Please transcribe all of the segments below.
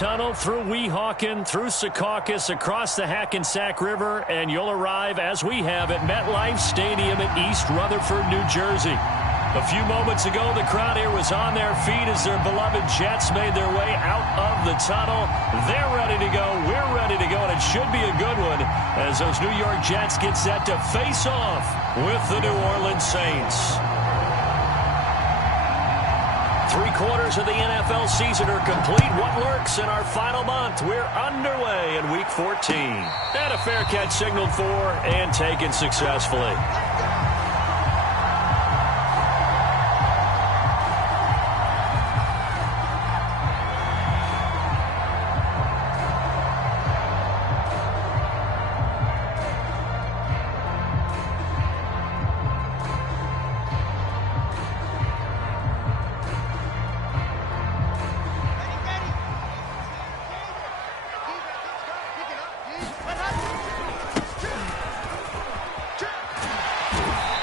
Tunnel through Weehawken, through Secaucus, across the Hackensack River, and you'll arrive, as we have, at MetLife Stadium in East Rutherford, New Jersey. A few moments ago, the crowd here was on their feet as their beloved Jets made their way out of the tunnel. They're ready to go. We're ready to go, and it should be a good one as those New York Jets get set to face off with the New Orleans Saints. 3/4 of the NFL season are complete. What lurks in our final month? We're underway in Week 14. And a fair catch signaled for and taken successfully.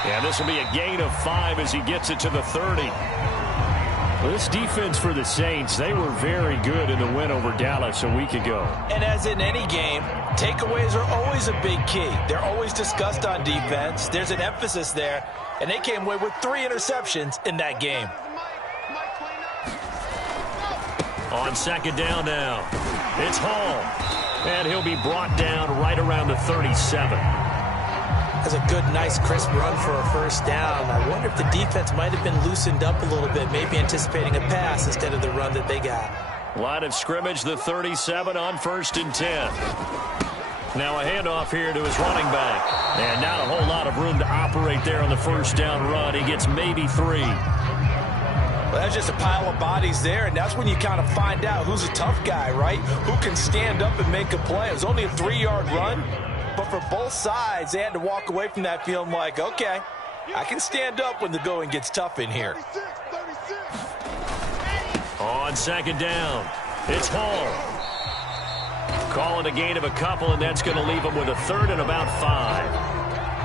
And this will be a gain of 5 as he gets it to the 30. Well, this defense for the Saints, they were very good in the win over Dallas a week ago. And as in any game, takeaways are always a big key. They're always discussed on defense. There's an emphasis there, and they came away with 3 interceptions in that game. On second down now, it's Hall. And he'll be brought down right around the 37. That's a good, nice, crisp run for a first down. I wonder if the defense might have been loosened up a little bit, maybe anticipating a pass instead of the run that they got. Line of scrimmage, the 37 on 1st and 10. Now a handoff here to his running back. And not a whole lot of room to operate there on the first down run. He gets maybe 3. Well, that's just a pile of bodies there, and that's when you kind of find out who's a tough guy, right? Who can stand up and make a play. It was only a 3-yard run. But for both sides, they had to walk away from that feeling like, okay, I can stand up when the going gets tough in here. On second down, it's Hall. Calling a gain of a couple, and that's going to leave him with a 3rd and about 5.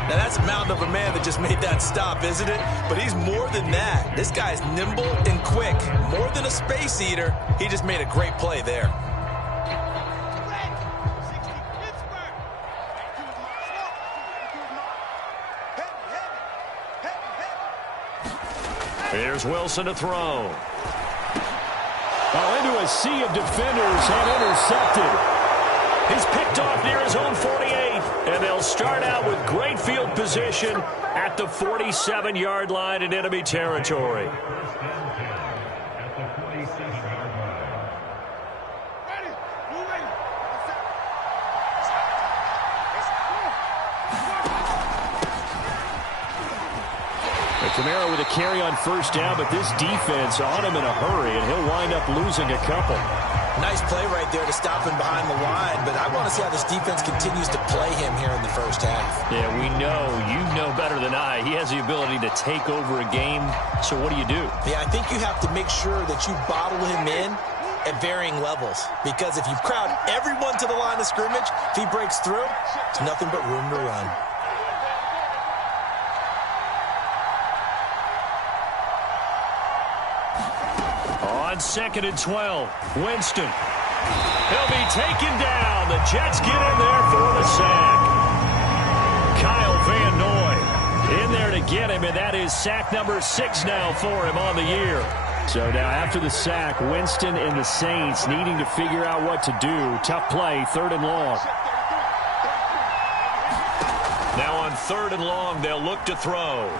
Now, that's a mountain of a man that just made that stop, isn't it? But he's more than that. This guy's nimble and quick. More than a space eater, he just made a great play there. Here's Wilson to throw. Into a sea of defenders and intercepted. He's picked off near his own 48. And they'll start out with great field position at the 47-yard line in enemy territory. Kamara with a carry on first down, but this defense on him in a hurry, and he'll wind up losing a couple. Nice play right there to stop him behind the line, but I want to see how this defense continues to play him here in the first half. Yeah, we know. You know better than I. He has the ability to take over a game, so what do you do? Yeah, I think you have to make sure that you bottle him in at varying levels, because if you crowd everyone to the line of scrimmage, if he breaks through, it's nothing but room to run. On 2nd and 12, Winston. He'll be taken down. The Jets get in there for the sack. Kyle Van Noy in there to get him, and that is sack number 6 now for him on the year. So now after the sack, Winston and the Saints needing to figure out what to do. Tough play, 3rd and long. Now on 3rd and long, they'll look to throw.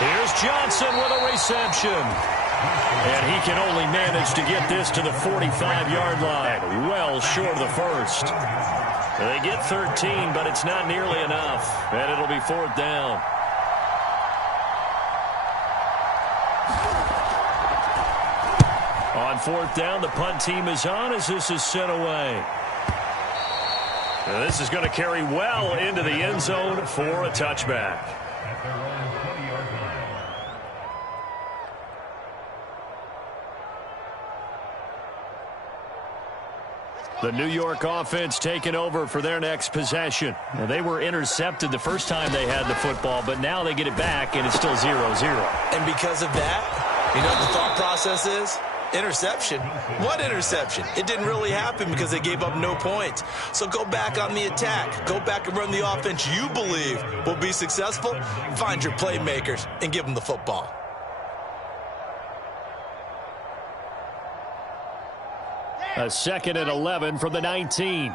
Here's Johnson with a reception. And he can only manage to get this to the 45-yard line. Well short of the first. They get 13, but it's not nearly enough. And it'll be 4th down. On 4th down, the punt team is on as this is sent away. And this is going to carry well into the end zone for a touchback. The New York offense taking over for their next possession. Now, they were intercepted the first time they had the football, but now they get it back, and it's still 0-0. And because of that, you know what the thought process is? Interception? What interception? It didn't really happen because they gave up no points. So go back on the attack. Go back and run the offense you believe will be successful. Find your playmakers and give them the football. A 2nd and 11 from the 19.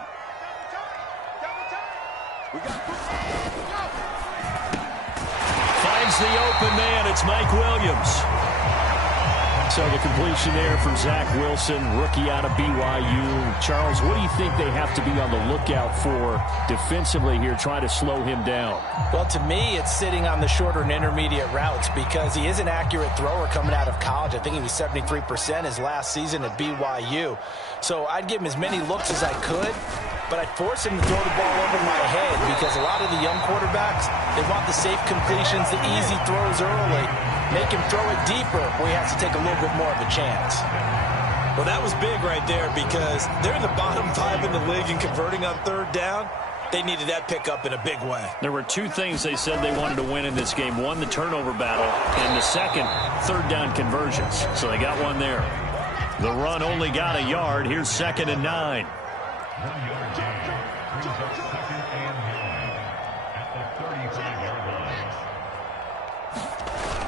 Finds the open man. It's Mike Williams. So the completion there from Zach Wilson, rookie out of BYU. Charles, what do you think they have to be on the lookout for defensively here, trying to slow him down? Well, to me, it's sitting on the shorter and intermediate routes because he is an accurate thrower coming out of college. I think he was 73% his last season at BYU. So I'd give him as many looks as I could, but I'd force him to throw the ball over my head because a lot of the young quarterbacks, they want the safe completions, the easy throws early. Make him throw it deeper where he has to take a little bit more of a chance. Well, that was big right there because they're in the bottom 5 in the league in converting on 3rd down. They needed that pickup in a big way. There were 2 things they said they wanted to win in this game. One, the turnover battle, and the second, 3rd down conversions. So they got one there. The run only got a yard. Here's 2nd and 9.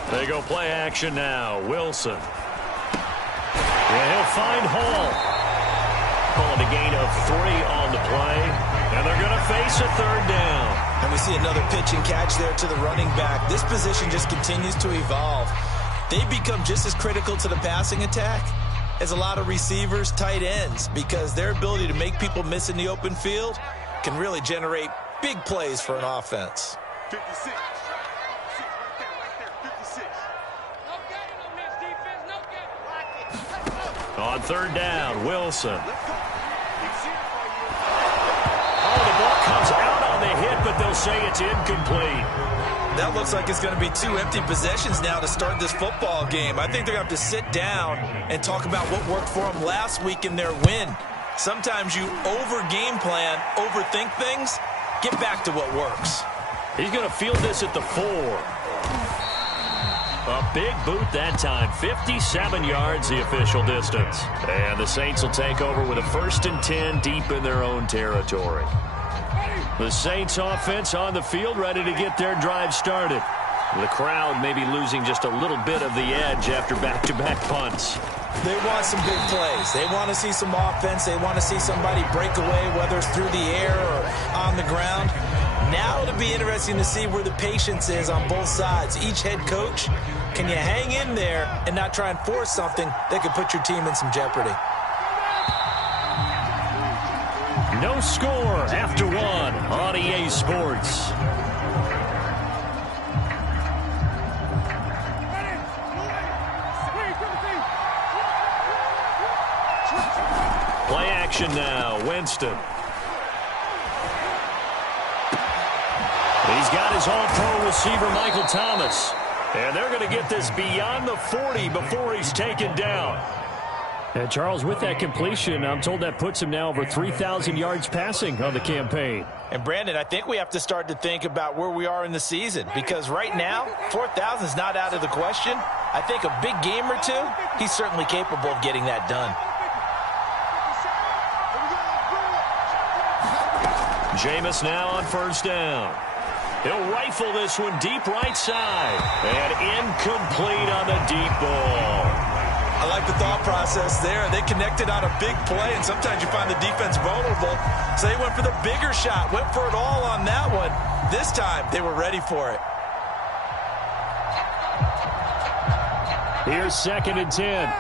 They go play action now. Wilson. Yeah, he'll find Hall. Calling a gain of 3 on the play. And they're going to face a 3rd down. And we see another pitch and catch there to the running back. This position just continues to evolve. They become just as critical to the passing attack as a lot of receivers, tight ends, because their ability to make people miss in the open field can really generate big plays for an offense. 56. On 3rd down, Wilson. Oh, the ball comes out on the hit, but they'll say it's incomplete. That looks like it's going to be 2 empty possessions now to start this football game. I think they're going to have to sit down and talk about what worked for them last week in their win. Sometimes you over-game plan, overthink things, get back to what works. He's going to field this at the 4. A big boot that time. 57 yards the official distance. And the Saints will take over with a 1st and 10 deep in their own territory. The Saints offense on the field ready to get their drive started. The crowd maybe losing just a little bit of the edge after back-to-back punts. They want some big plays. They want to see some offense. They want to see somebody break away, whether it's through the air or on the ground. Now it'll be interesting to see where the patience is on both sides. Each head coach, can you hang in there and not try and force something that could put your team in some jeopardy? No score after 1 on EA Sports. Play action now. Winston. He's got his all-pro receiver, Michael Thomas. And they're going to get this beyond the 40 before he's taken down. And Charles, with that completion, I'm told that puts him now over 3,000 yards passing on the campaign. And Brandon, I think we have to start to think about where we are in the season, because right now, 4,000 is not out of the question. I think a big game or 2, he's certainly capable of getting that done. Jameis now on 1st down. He'll rifle this one deep right side. And incomplete on the deep ball. I like the thought process there. They connected on a big play, and sometimes you find the defense vulnerable. So they went for the bigger shot, went for it all on that one. This time, they were ready for it. Here's 2nd and 10.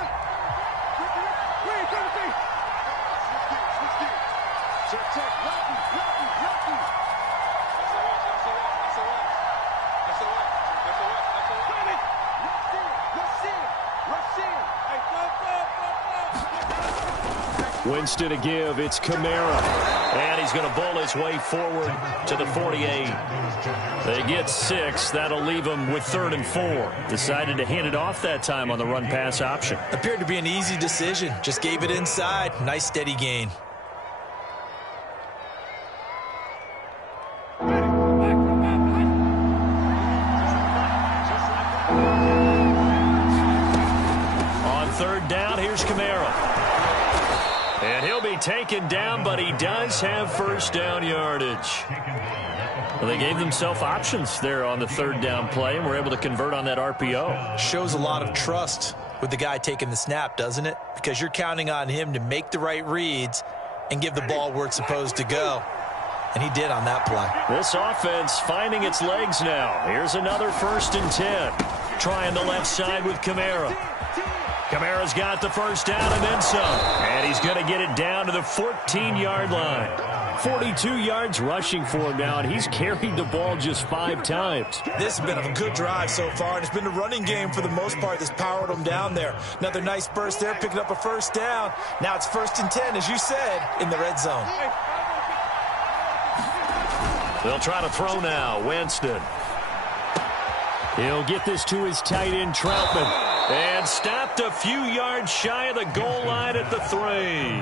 Winston to give. It's Kamara. And he's going to bowl his way forward to the 48. They get 6. That'll leave them with 3rd and 4. Decided to hand it off that time on the run-pass option. Appeared to be an easy decision. Just gave it inside. Nice steady gain. On 3rd down, here's And he'll be taken down, but he does have first down yardage. Well, they gave themselves options there on the third down play and were able to convert on that RPO. Shows a lot of trust with the guy taking the snap, doesn't it? Because you're counting on him to make the right reads and give the ball where it's supposed to go. And he did on that play. This offense finding its legs now. Here's another 1st and 10. Trying the left side with Kamara. Kamara's got the first down and then some. And he's going to get it down to the 14-yard line. 42 yards rushing for him now, and he's carried the ball just 5 times. This has been a good drive so far, and it's been a running game for the most part that's powered him down there. Another nice burst there, picking up a first down. Now it's 1st and 10, as you said, in the red zone. They'll try to throw now. Winston. He'll get this to his tight end, Troutman. And stopped a few yards shy of the goal line at the 3.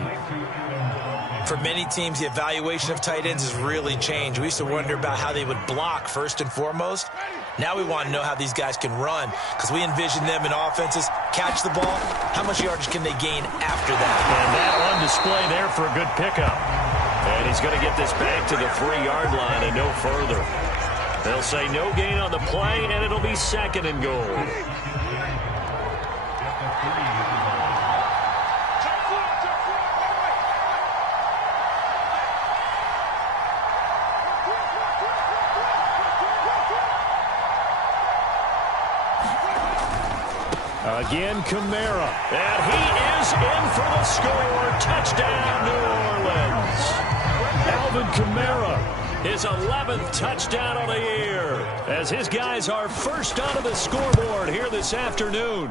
For many teams, the evaluation of tight ends has really changed. We used to wonder about how they would block first and foremost. Now we want to know how these guys can run, because we envision them in offenses, catch the ball, how much yardage can they gain after that? And that on display there for a good pickup. And he's going to get this back to the 3-yard line and no further. They'll say no gain on the play, and it'll be 2nd and goal. Again, Kamara. And he is in for the score. Touchdown, New Orleans. Alvin Kamara, his 11th touchdown of the year, as his guys are first onto the scoreboard here this afternoon.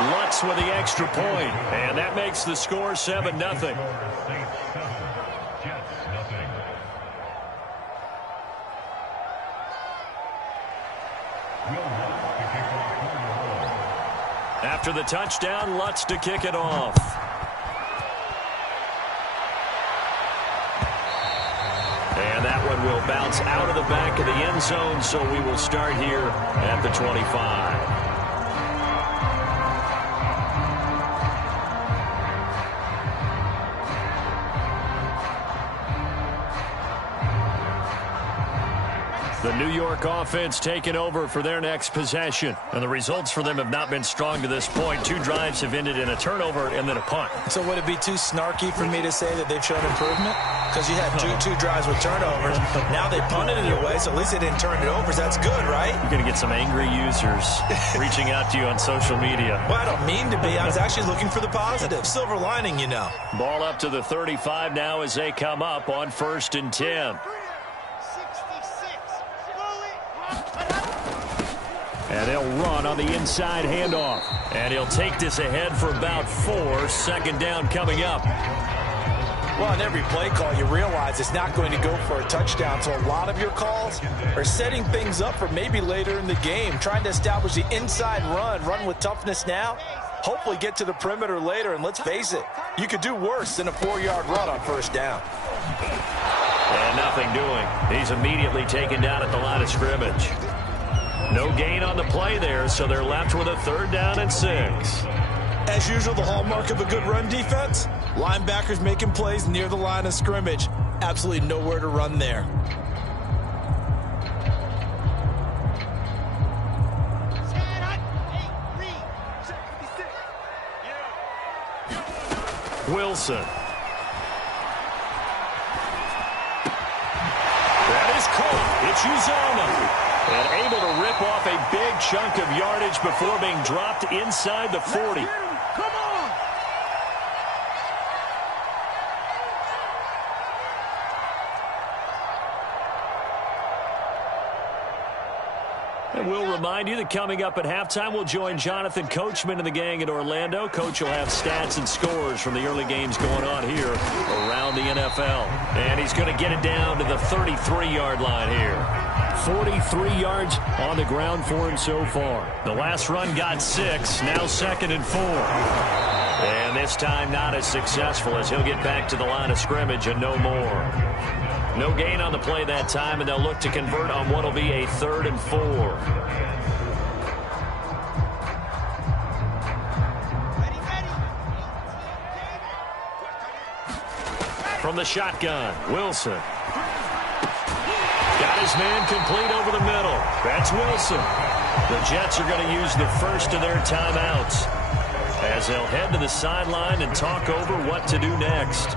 Lutz with the extra point, and that makes the score 7-0. After the touchdown, Lutz to kick it off. And that one will bounce out of the back of the end zone, so we will start here at the 25. The New York offense taking over for their next possession. And the results for them have not been strong to this point. 2 drives have ended in a turnover and then a punt. So would it be too snarky for me to say that they've shown improvement? Because you had two drives with turnovers. Now they punted it away, so at least they didn't turn it over. So that's good, right? You're going to get some angry users reaching out to you on social media. Well, I don't mean to be. I was actually looking for the positive. Silver lining, you know. Ball up to the 35 now as they come up on 1st and 10. And they'll run on the inside handoff. And he'll take this ahead for about 4. 2nd down coming up. Well, in every play call, you realize it's not going to go for a touchdown. So a lot of your calls are setting things up for maybe later in the game, trying to establish the inside run with toughness now, hopefully get to the perimeter later. And let's face it, you could do worse than a 4-yard run on 1st down. And nothing doing. He's immediately taken down at the line of scrimmage. No gain on the play there, so they're left with a 3rd down and 6. As usual, the hallmark of a good run defense, linebackers making plays near the line of scrimmage. Absolutely nowhere to run there. Wilson. That is caught. It's Uzoma. And able to rip off a big chunk of yardage before being dropped inside the 40. Come on! And we'll remind you that coming up at halftime, we'll join Jonathan Coachman and the gang in Orlando. Coach will have stats and scores from the early games going on here around the NFL. And he's going to get it down to the 33-yard line here. 43 yards on the ground for him so far. The last run got 6, now 2nd and 4. And this time not as successful as he'll get back to the line of scrimmage and no more. No gain on the play that time, and they'll look to convert on what will be a 3rd and 4. From the shotgun, Wilson. Got his man complete over the middle. That's Wilson. The Jets are going to use the first of their timeouts as they'll head to the sideline and talk over what to do next.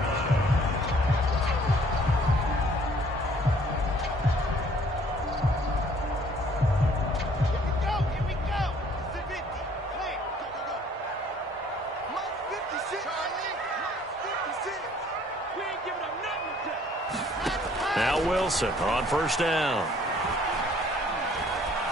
Now Wilson on first down.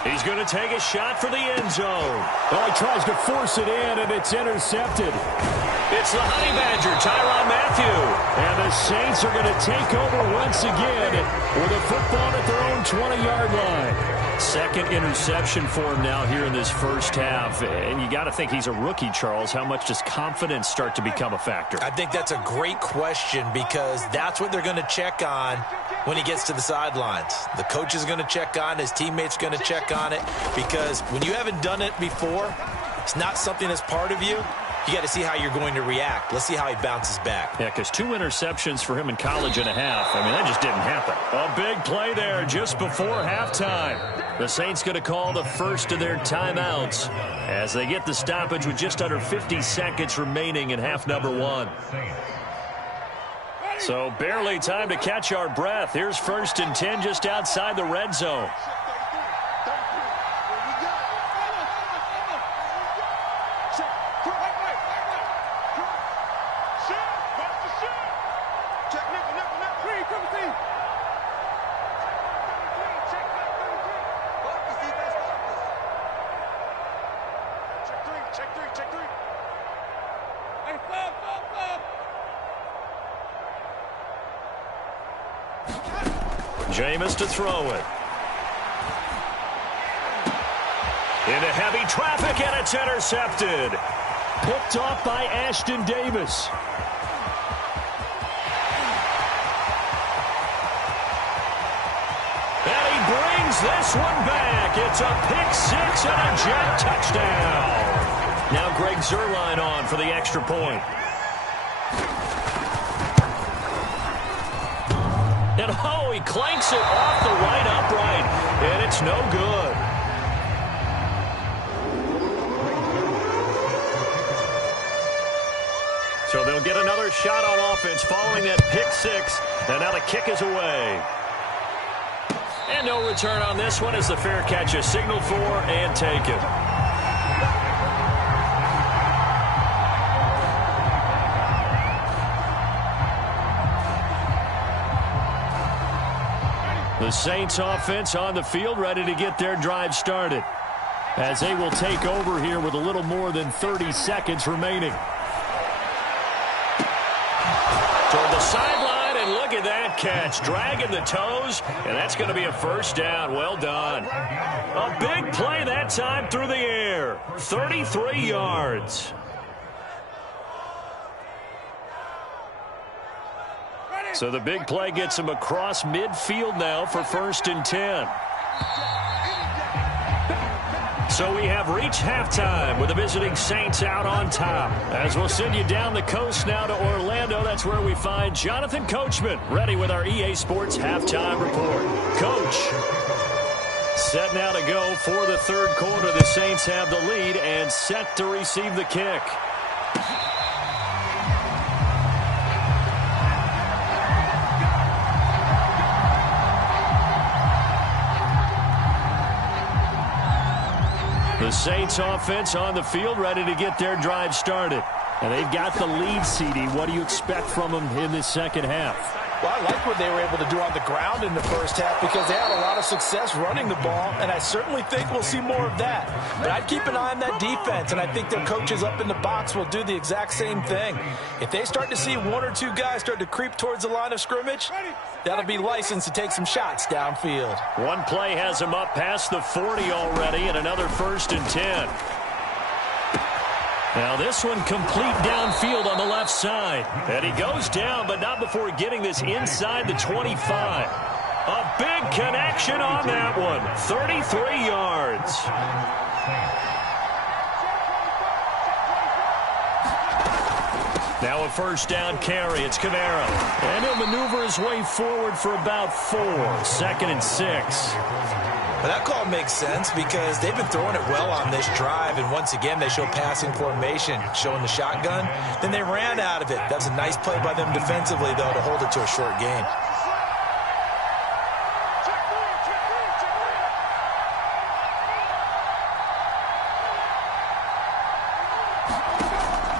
He's going to take a shot for the end zone. Well, he tries to force it in, and it's intercepted. It's the Honey Badger, Tyrann Mathieu. And the Saints are going to take over once again with a football at their own 20-yard line. Second interception for him now here in this first half. And you got to think he's a rookie, Charles. How much does confidence start to become a factor? I think that's a great question because that's what they're going to check on when he gets to the sidelines. The coach is going to check on, his teammates going to check on it, because when you haven't done it before, it's not something that's part of you. You got to see how you're going to react. Let's see how he bounces back. Yeah, because 2 interceptions for him in college and a half. I mean, that just didn't happen. A big play there just before halftime. The Saints going to call the first of their timeouts as they get the stoppage with just under 50 seconds remaining in half number 1. So barely time to catch our breath. Here's 1st and 10 just outside the red zone. Jameis to throw it. Into heavy traffic, and it's intercepted. Picked off by Ashton Davis. And he brings this one back. It's a pick-6 and a Jet touchdown. Now Greg Zuerlein on for the extra point. And oh, he clanks it off the right upright, and it's no good. So they'll get another shot on offense following that pick-6, and now the kick is away. And no return on this one as the fair catch is signaled for and taken. The Saints offense on the field, ready to get their drive started, as they will take over here with a little more than 30 seconds remaining. Toward the sideline, and look at that catch. Dragging the toes, and that's going to be a first down. Well done. A big play that time through the air. 33 yards. So the big play gets him across midfield now for 1st and 10. So we have reached halftime with the visiting Saints out on top. As we'll send you down the coast now to Orlando, that's where we find Jonathan Coachman, ready with our EA Sports halftime report. Coach, set now to go for the third quarter. The Saints have the lead and set to receive the kick. The Saints offense on the field, ready to get their drive started. And they've got the lead, CD. What do you expect from them in this second half? Well, I like what they were able to do on the ground in the first half because they had a lot of success running the ball, and I certainly think we'll see more of that. But I'd keep an eye on that defense, and I think their coaches up in the box will do the exact same thing. If they start to see 1 or 2 guys start to creep towards the line of scrimmage, that'll be licensed to take some shots downfield. One play has him up past the 40 already, and another 1st and 10. Now this one complete downfield on the left side. And he goes down, but not before getting this inside the 25. A big connection on that one. 33 yards. Now a first down carry. It's Kamara. And he'll maneuver his way forward for about 4. 2nd and 6. Well, that call makes sense because they've been throwing it well on this drive, and once again they show passing formation, showing the shotgun. Then they ran out of it. That's a nice play by them defensively, though, to hold it to a short gain.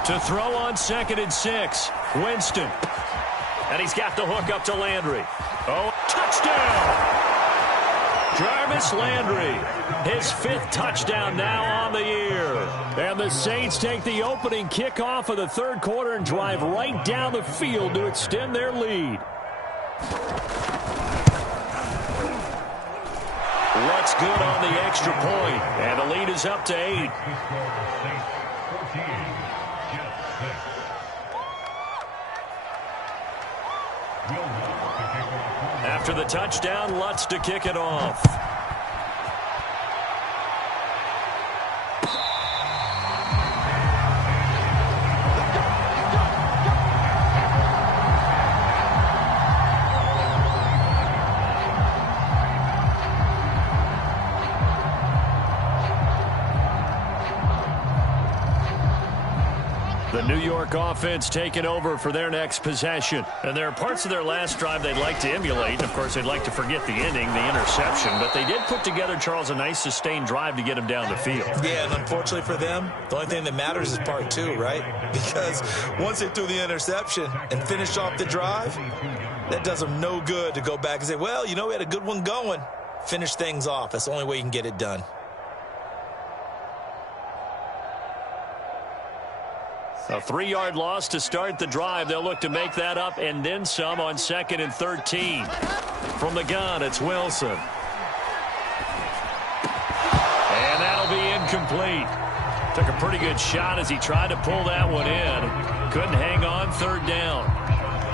To throw on 2nd and 6. Winston. And he's got the hook up to Landry. Oh, touchdown! Jarvis Landry, his 5th touchdown now on the year. And the Saints take the opening kickoff of the 3rd quarter and drive right down the field to extend their lead. Looks good on the extra point, and the lead is up to 8. After the touchdown, Lutz to kick it off. The New York offense taking over for their next possession. And there are parts of their last drive they'd like to emulate. And, of course, they'd like to forget the ending, the interception. But they did put together, Charles, a nice sustained drive to get them down the field. Yeah, and unfortunately for them, the only thing that matters is part 2, right? Because once they threw the interception and finished off the drive, that does them no good to go back and say, well, you know, we had a good one going. Finish things off. That's the only way you can get it done. A 3-yard loss to start the drive. They'll look to make that up and then some on 2nd and 13. From the gun, it's Wilson. And that'll be incomplete. Took a pretty good shot as he tried to pull that one in. Couldn't hang on 3rd down.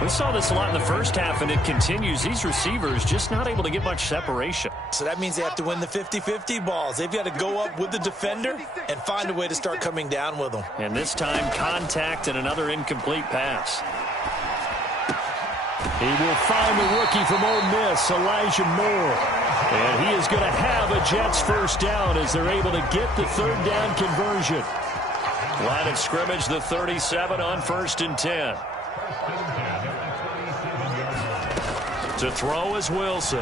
We saw this a lot in the first half, and it continues. These receivers just not able to get much separation. So that means they have to win the 50-50 balls. They've got to go up with the defender and find a way to start coming down with them. And this time, contact and another incomplete pass. He will find the rookie from Ole Miss, Elijah Moore. And he is going to have a Jets first down as they're able to get the 3rd down conversion. Line of scrimmage, the 37 on 1st and 10. To throw is Wilson.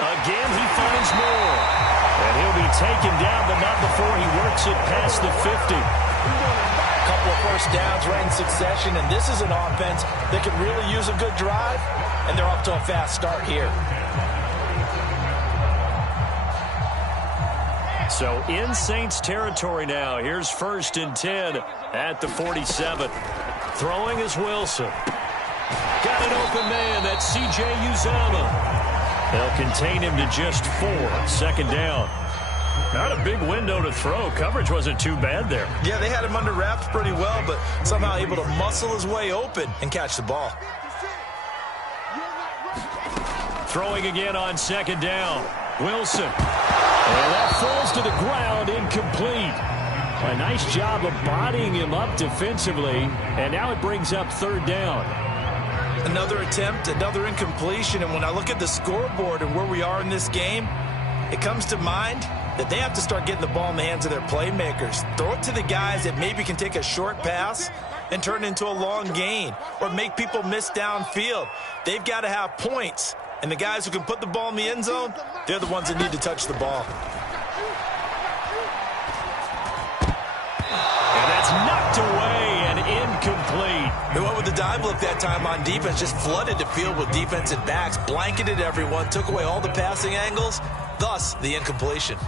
Again, he finds Moore. And he'll be taken down, but not before he works it past the 50. A couple of first downs right in succession, and this is an offense that could really use a good drive, and they're off to a fast start here. So in Saints territory now. Here's 1st and 10 at the 47. Throwing is Wilson. Got an open man. That's C.J. Uzomah. They'll contain him to just 4. 2nd down. Not a big window to throw. Coverage wasn't too bad there. Yeah, they had him under wraps pretty well, but somehow able to muscle his way open and catch the ball. Throwing again on 2nd down. Wilson. And that falls to the ground, incomplete. A nice job of bodying him up defensively, and now it brings up 3rd down. Another attempt, another incompletion, and when I look at the scoreboard and where we are in this game, it comes to mind that they have to start getting the ball in the hands of their playmakers. Throw it to the guys that maybe can take a short pass and turn it into a long gain or make people miss downfield. They've got to have points, and the guys who can put the ball in the end zone, they're the ones that need to touch the ball. And that's knocked away and incomplete. They went with the dive look that time on defense, just flooded the field with defensive backs, blanketed everyone, took away all the passing angles, thus the incompletion.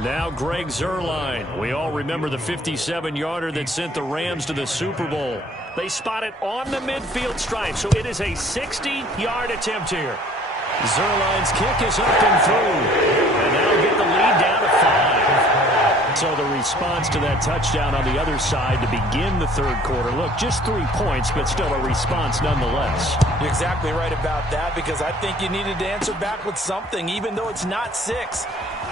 Now Greg Zuerlein. We all remember the 57-yarder that sent the Rams to the Super Bowl. They spot it on the midfield stripe, so it is a 60-yard attempt here. Zuerlein's kick is up and through, and that'll get the lead down to 5. So the response to that touchdown on the other side to begin the 3rd quarter. Look, just 3 points, but still a response nonetheless. You're exactly right about that, because I think you needed to answer back with something, even though it's not 6.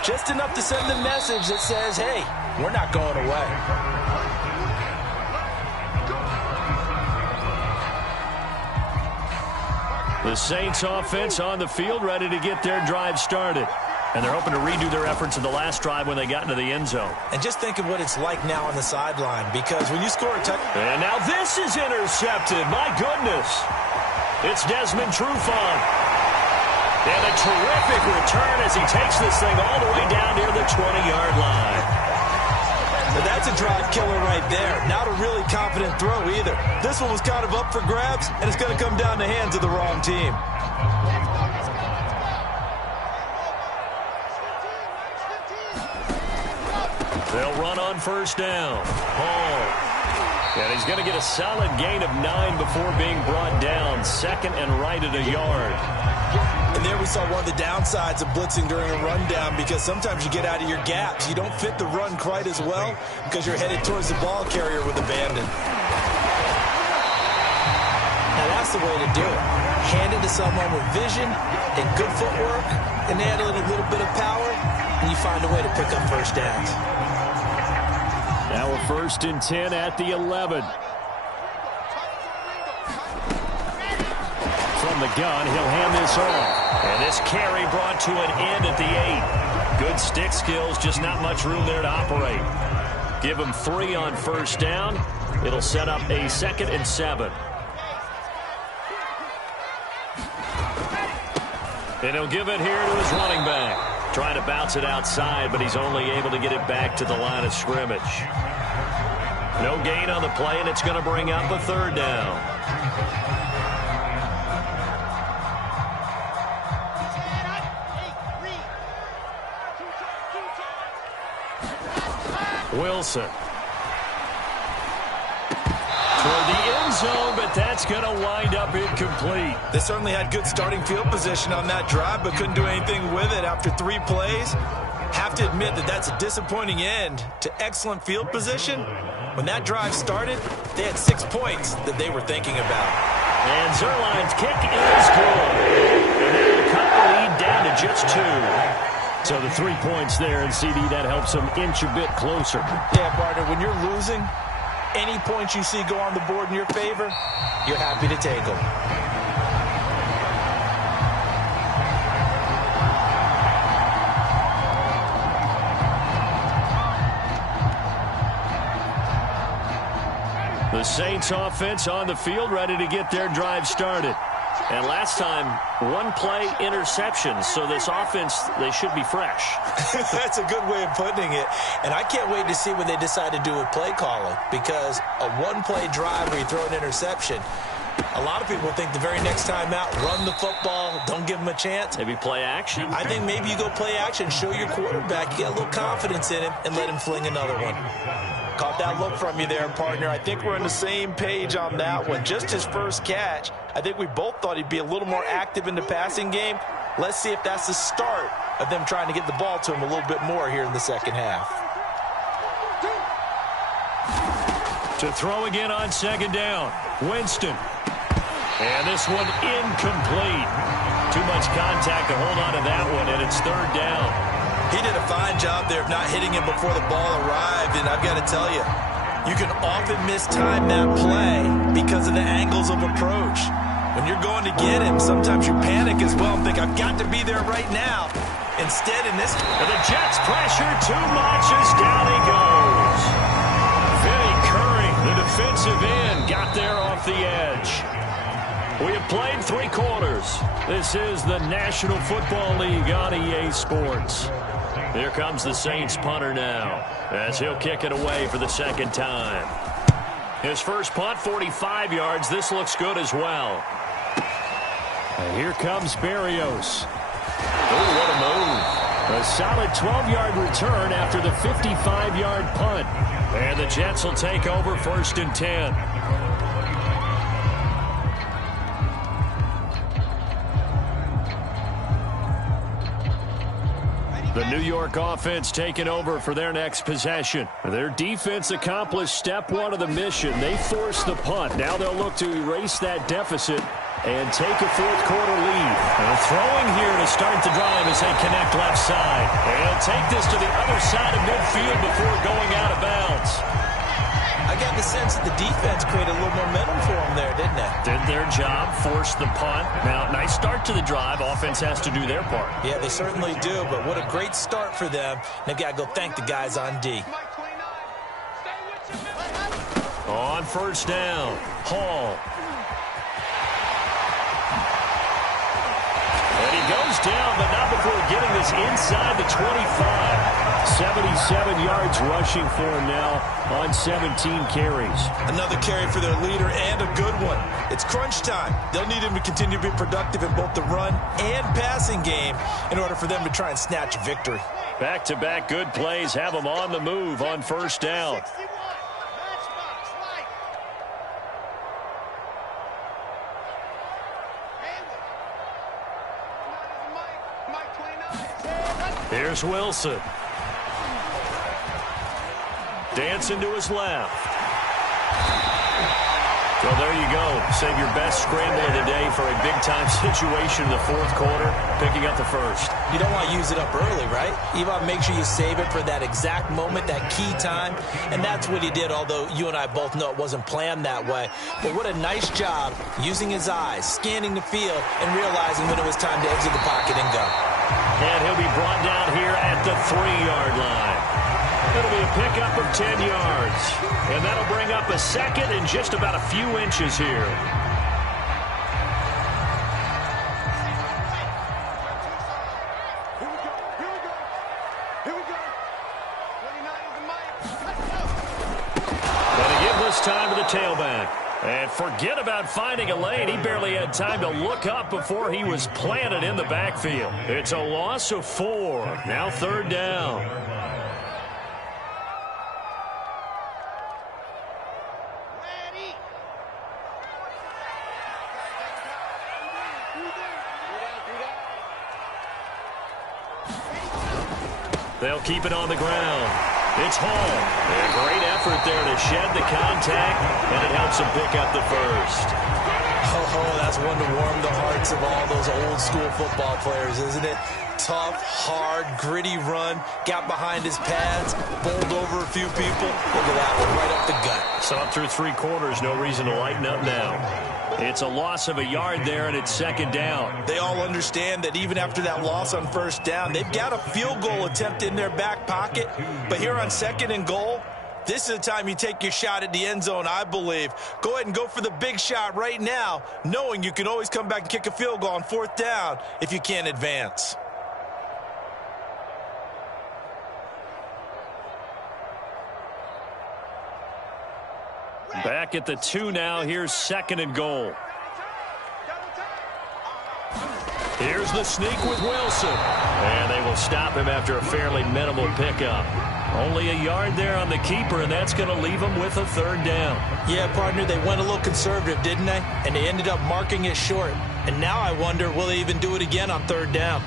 Just enough to send the message that says, hey, we're not going away. The Saints offense on the field, ready to get their drive started. And they're hoping to redo their efforts in the last drive when they got into the end zone. And just think of what it's like now on the sideline, because when you score a touchdown... And now this is intercepted. My goodness. It's Desmond Trufant. And a terrific return as he takes this thing all the way down near the 20-yard line. But that's a drive killer right there. Not a really confident throw either. This one was kind of up for grabs, and it's going to come down the hands of the wrong team. They'll run on first down. Hall. And he's going to get a solid gain of 9 before being brought down. Second and right at a yard. And there we saw one of the downsides of blitzing during a rundown, because sometimes you get out of your gaps. You don't fit the run quite as well because you're headed towards the ball carrier with abandon. Now that's the way to do it. Hand it to someone with vision and good footwork, and add a little bit of power, and you find a way to pick up first downs. Now a 1st and 10 at the 11. From the gun, he'll hand this off. And this carry brought to an end at the 8. Good stick skills, just not much room there to operate. Give him 3 on first down. It'll set up a 2nd and 7. And he'll give it here to his running back. Trying to bounce it outside, but he's only able to get it back to the line of scrimmage. No gain on the play, and it's going to bring up a 3rd down. Wilson. Toward the end zone, but that's going to wind up incomplete. They certainly had good starting field position on that drive, but couldn't do anything with it after 3 plays. Have to admit that that's a disappointing end to excellent field position. When that drive started, they had 6 points that they were thinking about. And Zerline's kick is good. And they'll cut the lead down to just 2. So the 3 points there, and CD, that helps them inch a bit closer. Yeah, partner, when you're losing, any points you see go on the board in your favor, you're happy to take them. The Saints offense on the field, ready to get their drive started. And last time, 1 play interception, so this offense, they should be fresh. That's a good way of putting it. And I can't wait to see what they decide to do with play calling, because a 1-play drive where you throw an interception, a lot of people think the very next time out, run the football, don't give them a chance. Maybe play action? I think maybe you go play action, show your quarterback, you get a little confidence in him, and let him fling another one. Caught that look from you there, partner. I think we're on the same page on that one. Just his first catch. I think we both thought he'd be a little more active in the passing game. Let's see if that's the start of them trying to get the ball to him a little bit more here in the second half. To throw again on 2nd down. Winston. And this one incomplete. Too much contact to hold on to that one, and it's 3rd down. He did a fine job there of not hitting him before the ball arrived, and I've got to tell you, you can often mistime that play because of the angles of approach. When you're going to get him, sometimes you panic as well and think, I've got to be there right now. Instead, in this... And the Jets pressure too much as down he goes. Vinny Curry, the defensive end, got there off the edge. We have played 3 quarters. This is the National Football League on EA Sports. Here comes the Saints punter now, as he'll kick it away for the 2nd time. His first punt, 45 yards. This looks good as well. And here comes Berrios. Oh, what a move. A solid 12-yard return after the 55-yard punt. And the Jets will take over 1st and 10. The New York offense taking over for their next possession. Their defense accomplished step 1 of the mission. They forced the punt. Now they'll look to erase that deficit and take a fourth-quarter lead. And throwing here to start the drive as they connect left side. And take this to the other side of midfield before going out of bounds. I got the sense that the defense created a little momentum for them there, didn't it? Did their job, forced the punt. Now, nice start to the drive. Offense has to do their part. Yeah, they certainly do, but what a great start for them. They've got to go thank the guys on D. On first down, Hall. And he goes down, but not before getting this inside the 25. 77 yards rushing for him now on 17 carries. Another carry for their leader and a good one. It's crunch time. They'll need him to continue to be productive in both the run and passing game in order for them to try and snatch a victory. Back-to-back good plays have them on the move on first down. Here's Wilson. Dancing to his left. So there you go. Save your best scrambler today for a big-time situation in the fourth quarter, picking up the first. You don't want to use it up early, right? You want to make sure you save it for that exact moment, that key time. And that's what he did, although you and I both know it wasn't planned that way. But what a nice job using his eyes, scanning the field, and realizing when it was time to exit the pocket and go. And he'll be brought down here at the 3-yard line. It'll be a pickup of 10 yards. And that'll bring up a second and just about a few inches here. Gonna give this time to the tailback. And forget about finding a lane. He barely had time to look up before he was planted in the backfield. It's a loss of 4. Now third down. They'll keep it on the ground. It's Hall. A great effort there to shed the contact, and it helps him pick up the first. Oh, that's one to warm the hearts of all those old-school football players, isn't it? Tough, hard, gritty run. Got behind his pads, bowled over a few people. Look at that one, right up the gut. Saw it through 3 quarters. No reason to lighten up now. It's a loss of a yard there, and it's second down. They all understand that even after that loss on first down, they've got a field goal attempt in their back pocket. But here on second and goal, this is the time you take your shot at the end zone, I believe. Go ahead and go for the big shot right now, knowing you can always come back and kick a field goal on fourth down if you can't advance. Back at the 2 now. Here's second and goal. Here's the sneak with Wilson. And they will stop him after a fairly minimal pickup. Only a yard there on the keeper, and that's going to leave him with a third down. Yeah, partner, they went a little conservative, didn't they? And they ended up marking it short. And now I wonder, will they even do it again on third down?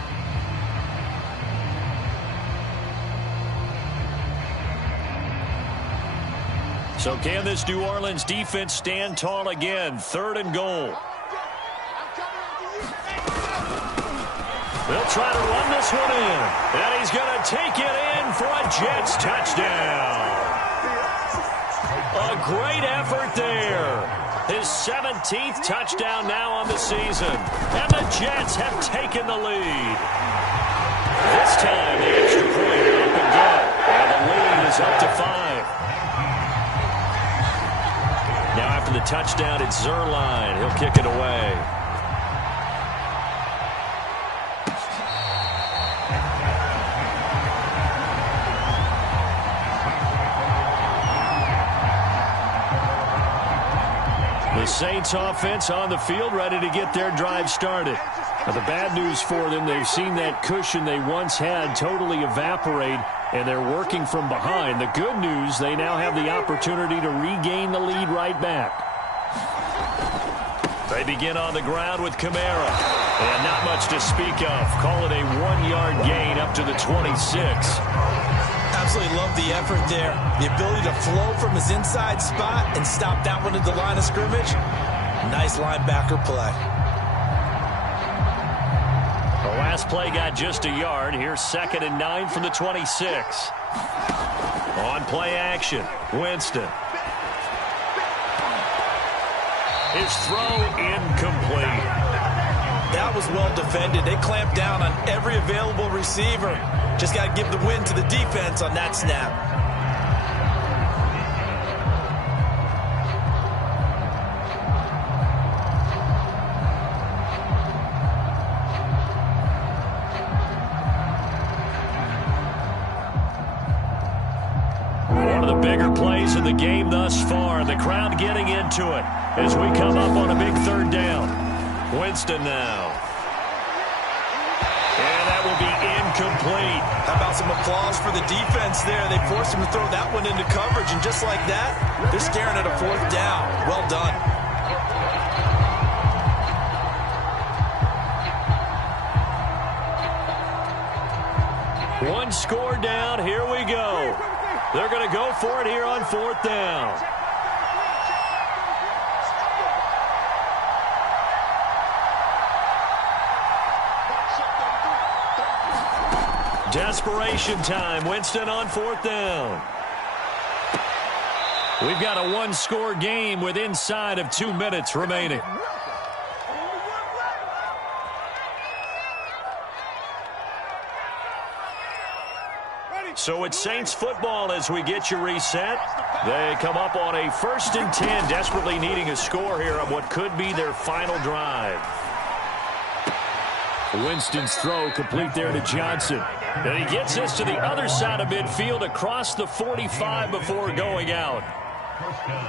So can this New Orleans defense stand tall again? Third and goal. They'll try to run this one in. And he's going to take it in for a Jets touchdown. A great effort there. His 17th touchdown now on the season. And the Jets have taken the lead. This time the extra point up and good. And the lead is up to 5. Now after the touchdown, it's Zerline. He'll kick it away. The Saints offense on the field, ready to get their drive started. Now the bad news for them, they've seen that cushion they once had totally evaporate, and they're working from behind. The good news, they now have the opportunity to regain the lead right back. They begin on the ground with Kamara. And not much to speak of. Call it a 1-yard gain up to the 26. Absolutely love the effort there. The ability to flow from his inside spot and stop that one at the line of scrimmage. Nice linebacker play. last play got just a yard. Here's 2nd and 9 from the 26. On play action, Winston. His throw incomplete. That was well defended. They clamped down on every available receiver. Just got to give the win to the defense on that snap. One of the bigger plays in the game thus far. The crowd getting into it as we come up on a big 3rd down. Winston now. And that will be incomplete. How about some applause for the defense there? They forced him to throw that one into coverage, and just like that, they're staring at a 4th down. Well done. One score down. Here we go. They're going to go for it here on 4th down. Desperation time. Winston on 4th down. We've got a one-score game with inside of 2 minutes remaining. So it's Saints football as we get you reset. They come up on a 1st and 10, desperately needing a score here on what could be their final drive. Winston's throw complete there to Johnson. And he gets this to the other side of midfield across the 45 before going out.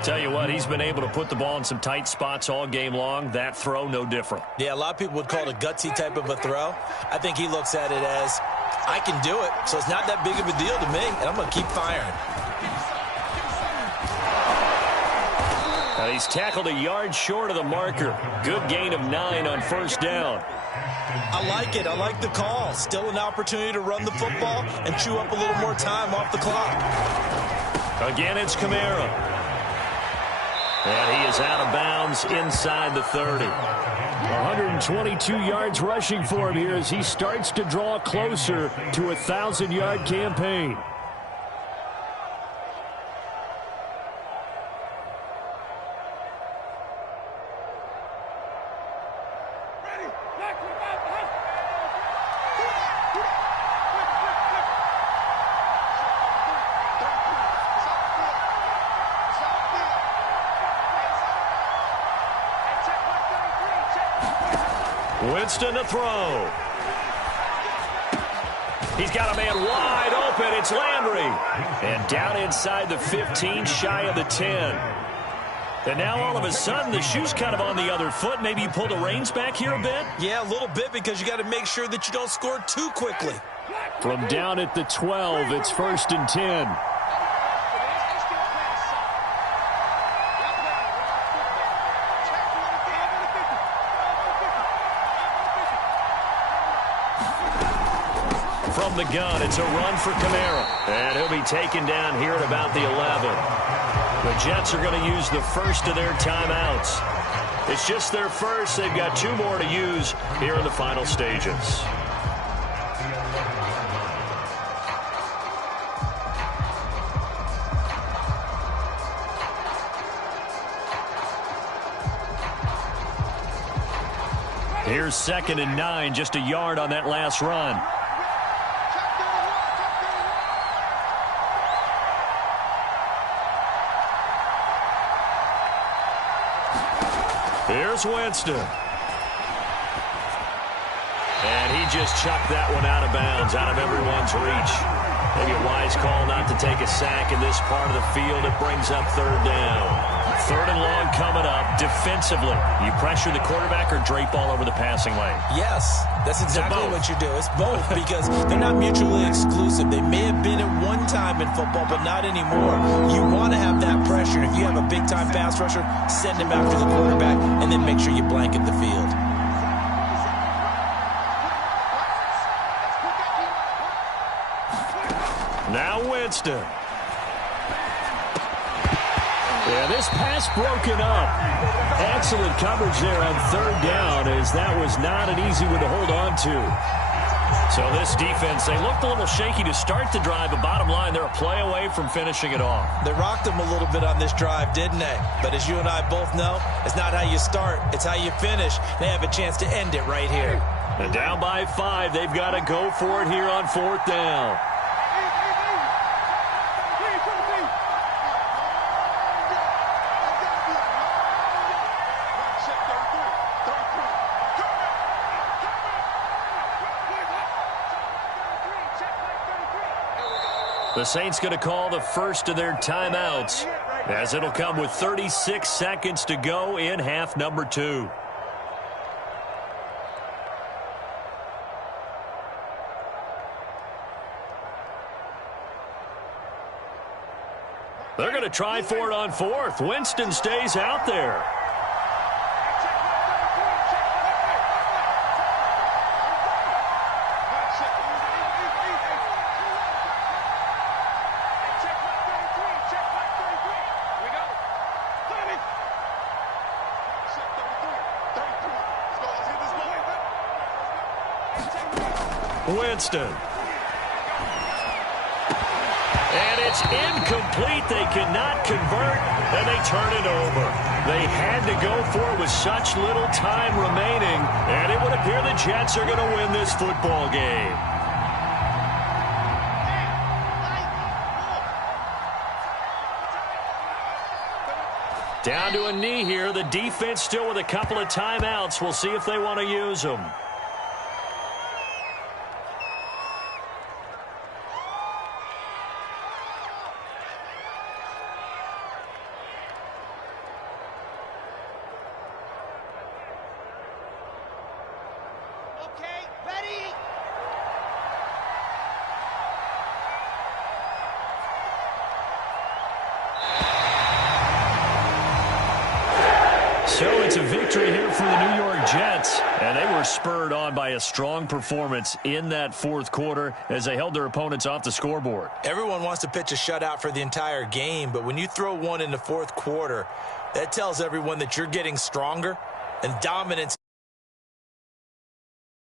Tell you what, he's been able to put the ball in some tight spots all game long. That throw, no different. Yeah, a lot of people would call it a gutsy type of a throw. I think he looks at it as, I can do it, so it's not that big of a deal to me, and I'm going to keep firing. And he's tackled a yard short of the marker. Good gain of 9 on 1st down. I like it. I like the call. Still an opportunity to run the football and chew up a little more time off the clock. Again, it's Kamara. And he is out of bounds inside the 30. 122 yards rushing for him here as he starts to draw closer to a 1,000-yard campaign. Winston to throw. He's got a man wide open. It's Landry. And down inside the 15, shy of the 10. And now all of a sudden the shoe's kind of on the other foot. Maybe you pull the reins back here a bit? Yeah, a little bit because you got to make sure that you don't score too quickly. From down at the 12, it's 1st and 10. From the gun, it's a run for Kamara. And he'll be taken down here at about the 11. The Jets are going to use the first of their timeouts. It's just their first. They've got 2 more to use here in the final stages. Here's 2nd and 9, just a yard on that last run. Here's Winston. And he just chucked that one out of bounds, out of everyone's reach. Maybe a wise call not to take a sack in this part of the field. It brings up 3rd down. 3rd and long coming up. Defensively, you pressure the quarterback or drape all over the passing lane? Yes, that's exactly what you do. It's both because they're not mutually exclusive. They may have been at one time in football, but not anymore. You want to have that pressure. If you have a big-time pass rusher, send him after the quarterback, and then make sure you blanket the field. Now Winston. Yeah, this pass broken up. Excellent coverage there on 3rd down, as that was not an easy one to hold on to. So this defense, they looked a little shaky to start the drive, but bottom line, they're a play away from finishing it off. They rocked them a little bit on this drive, didn't they? But as you and I both know, it's not how you start, it's how you finish. They have a chance to end it right here. And down by 5, they've got to go for it here on 4th down. The Saints going to call the first of their timeouts, as it'll come with 36 seconds to go in half number 2. They're going to try for it on 4th. Winston stays out there. Winston. And it's incomplete. They cannot convert, and they turn it over. They had to go for it with such little time remaining, and it would appear the Jets are going to win this football game. Down to a knee here. The defense still with a couple of timeouts. We'll see if they want to use them. So it's a victory here for the New York Jets, and they were spurred on by a strong performance in that 4th quarter as they held their opponents off the scoreboard. Everyone wants to pitch a shutout for the entire game, but when you throw one in the 4th quarter, that tells everyone that you're getting stronger, and dominance